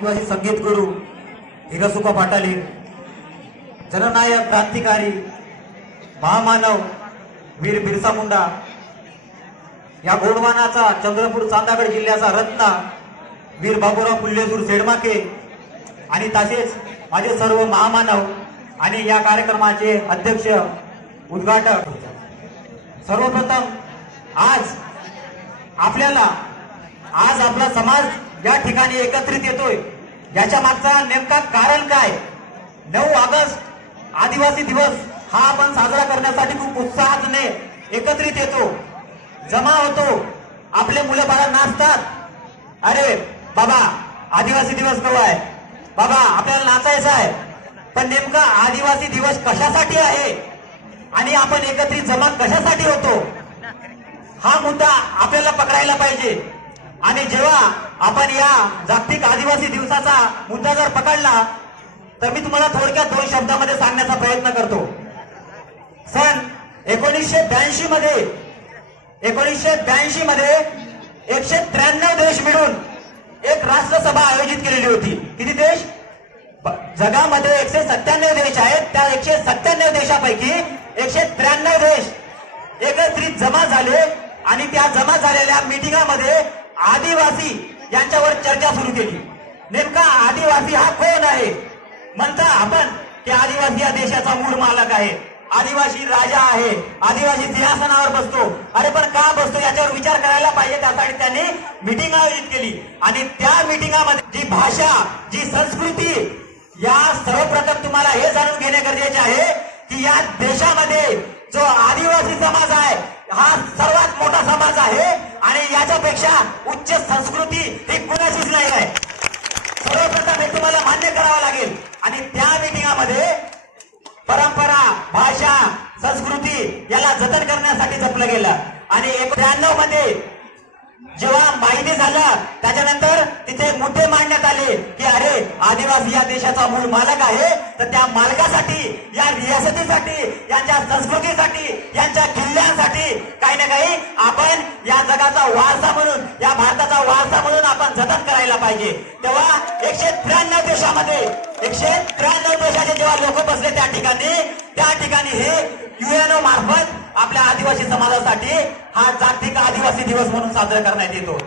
आदिवासी संगीत गुरु हिरसुका पाटाले जननायक क्रांतिकारी महामानव वीर बिरसा मुंडा या गोडवानाचा चंद्रपूर चांदागड जिल्ह्याचा रत्न वीर बाबूराव पुल्लेजूर झेडमाके आणि तसेच माझे सर्व महामानव आणि या कार्यक्रमाचे अध्यक्ष उद्घाटक. सर्वप्रथम आज आपल्याला आज आपला समाज या ठिकाणी एकत्रित येतोय. याच्या मागचा नेमका कारण काय? नऊ ऑगस्ट आदिवासी दिवस हा आपण साजरा करण्यासाठी खूप उत्साहाने एकत्रित येतो. जमा होतो. आपले मुलं बाळा नाचतात. अरे बाबा आदिवासी दिवस केव्हा आहे? बाबा आपल्याला नाचायचा आहे. पण नेमका आदिवासी दिवस कशासाठी आहे? आणि आपण एकत्रित जमा कशासाठी होतो? हा मुद्दा आपल्याला पकडायला पाहिजे. आणि जेव्हा आपण या जागतिक आदिवासी दिवसाचा मुद्दा जर पकडला तर मी तुम्हाला थोडक्यात दोन शब्दामध्ये सांगण्याचा प्रयत्न करतो. सन एकोणीसशे ब्याऐंशी मध्ये एकोणीसशे ब्याऐंशी मध्ये एकशे त्र्याण्णव देश मिळून एक राष्ट्रसभा आयोजित केलेली होती. किती देश? ब- जगामध्ये एकशे सत्त्याण्णव देश आहेत. त्या एकशे सत्त्याण्णव देशापैकी एकशे त्र्याण्णव देश एकत्रित जमा झाले आणि त्या जमा झालेल्या मिटिंगामध्ये आदिवासी यांच्यावर चर्चा सुरू केली. नेमका आदिवासी हा कोण आहे? म्हणता आपण की आदिवासी या देशाचा मूळ मालक आहे. आदिवासी राजा आहे. आदिवासी सिंहासनावर बसतो. अरे पण का बसतो? याच्यावर विचार करायला पाहिजे त्यासाठी त्यांनी मिटिंग आयोजित केली. आणि त्या मिटिंगामध्ये जी भाषा जी संस्कृती या सर्वप्रथम तुम्हाला हे जाणून घेणे गरजेचे आहे की या देशामध्ये जो आदिवासी समाज आहे हा सर्वात मोठा समाज आहे आणि याच्यापेक्षा उच्च संस्कृती ही कुणाचीच नाही आहे. सर्वप्रथम हे तुम्हाला मान्य करावं लागेल. आणि त्या मिटिंगामध्ये परंपरा भाषा संस्कृती याला जतन करण्यासाठी जपलं गेलं. आणि एक त्र्याण्णवमध्ये जेव्हा माहिती झालं त्याच्यानंतर तिथे मुद्दे मांडण्यात आले की अरे आदिवासी या देशाचा मूळ मालक आहे तर त्या मालकासाठी या रियासतीसाठी यांच्या संस्कृतीसाठी यांच्या किल्ल्यांसाठी काही ना काही आपण या जगाचा वारसा म्हणून या भारताचा वारसा म्हणून आपण जतन करायला पाहिजे. तेव्हा एकशे त्र्याण्णव देशामध्ये एकशे त्र्याण्णव देशाचे जेव्हा लोक बसले त्या ठिकाणी त्या ठिकाणी हे युएनओ मार्फत आदिवासी समाजासाठी हा जागतिक आदिवासी दिवस म्हणून साजरा करण्यात येतो.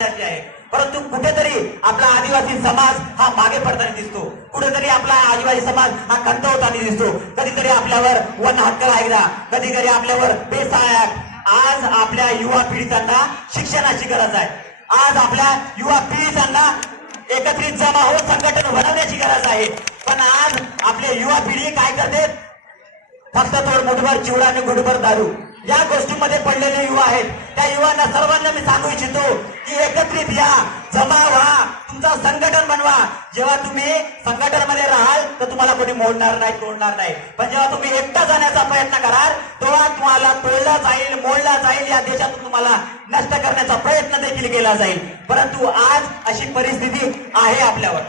आहे. परंतु कुठेतरी आपला आदिवासी समाज हा मागे पडताना दिसतो. कुठेतरी आपला आदिवासी समाज हा खंत होताना दिसतो. कधीतरी आपल्यावर वन हक्क कायदा कधीतरी आपल्यावर पेसा आज आपल्या युवा पिढीचांना शिक्षणाची गरज आहे. आज आपल्या युवा पिढीचांना एकत्रित जमा होऊन संघटन बनवण्याची गरज आहे. पण आज आपले युवा पिढी काय करते? फक्त तोड मुठभर चिवडा आणि गुडभर दारू. या गोष्टीमध्ये पडलेले युवा आहेत. त्या युवांना सर्वांना मी सांगू इच्छितो की एकत्रित या. जमा व्हा. तुमचं संघटन बनवा. जेव्हा तुम्ही संघटनमध्ये राहाल तर तुम्हाला कोणी मोडणार नाही तोडणार नाही. पण जेव्हा तुम्ही एकटा जाण्याचा प्रयत्न कराल तेव्हा तुम्हाला तोडला जाईल मोडला जाईल या देशातून तुम्हाला नष्ट करण्याचा प्रयत्न देखील केला जाईल. परंतु आज अशी परिस्थिती आहे आपल्यावर.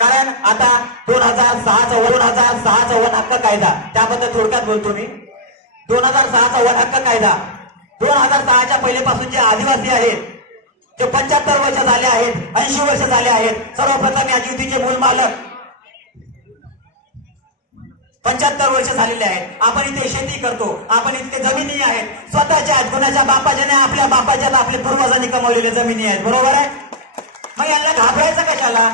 कारण आता दोन हजार सहाचा दोन हजार सहाचा वन हक्क कायदा त्याबद्दल थोडक्यात बोलतो मी. दोन हजार सहाचा वन हक्क कायदा. दोन हजार सहाच्या पहिलेपासून जे आदिवासी आहेत जे पंच्याहत्तर वर्ष झाले आहेत ऐंशी वर्ष झाले आहेत सर्वप्रथम या युतीचे मूल मालक पंच्याहत्तर वर्ष झालेले आहेत. आपण इथे शेती करतो आपण इथे जमिनी आहेत. स्वतःच्या आहेत कोणाच्या बापाच्या नाही आपल्या बापाच्या आपले आपल्या पूर्वजांनी कमवलेल्या जमिनी आहेत. बरोबर आहे? मग यांना घाबरायचं कशाला?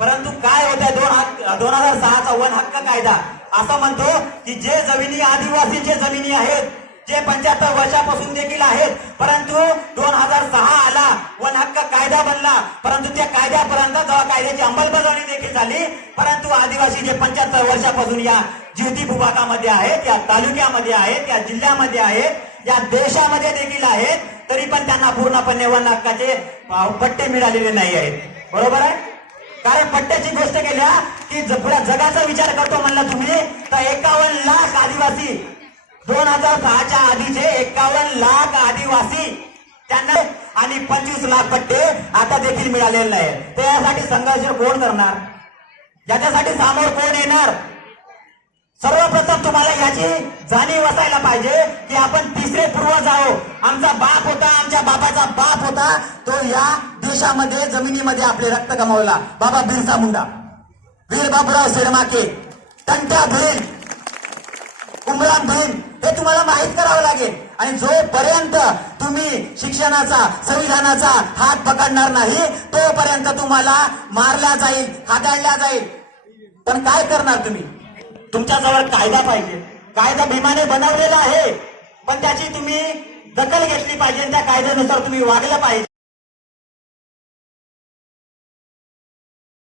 परंतु काय होत दोन हक्क दोन हजार सहाचा वन हक्क कायदा? असं म्हणतो की जे जमिनी आदिवासींचे जमिनी आहेत जे पंच्याहत्तर वर्षापासून देखील आहेत परंतु दोन हजार सहा आला वन हक्क कायदा बनला परंतु त्या कायद्यापर्यंत जेव्हा कायद्याची अंमलबजावणी देखील झाली परंतु आदिवासी जे पंच्याहत्तर वर्षापासून या ज्योती भूभागामध्ये आहेत या तालुक्यामध्ये आहेत या जिल्ह्यामध्ये आहेत या देशामध्ये देखील आहेत तरी पण त्यांना पूर्णपणे वन हक्काचे पट्टे मिळालेले नाही आहेत. बरोबर आहे? कारण पट्ट्याची गोष्ट केल्या की पुढ्या जगाचा विचार करतो म्हणला तुम्ही. तर एकावन्न लाख आदिवासी दोन हजार सहाच्या आधीचे एकावन्न लाख आदिवासी त्यांना आणि पंचवीस लाख पट्टे आता देखील मिळालेले नाही त्यासाठी संघर्ष कोण करणार? याच्यासाठी सामोर कोण येणार? सर्वप्रथम तुम्हाला याची जाणीव असायला पाहिजे की आपण तिसरे पूर्वज आहोत. आमचा बाप होता आमच्या बापाचा बाप होता. तो या देशामध्ये जमिनीमध्ये आपले रक्त गमावला. बाबा बिरसा मुंडा. वीर बाबूराव शेरमाके टंट्या भील उमरान भील हे तुम्हाला माहीत करावं लागेल. आणि जोपर्यंत तुम्ही शिक्षणाचा संविधानाचा हात पकडणार नाही तोपर्यंत तुम्हाला मारला जाईल हाताळला जाईल. पण काय करणार तुम्ही? तुमच्याजवळ कायदा पाहिजे. कायदा भीमाने बनवलेला आहे पण त्याची तुम्ही दखल घेतली पाहिजे त्या कायद्यानुसार तुम्ही वागलं पाहिजे.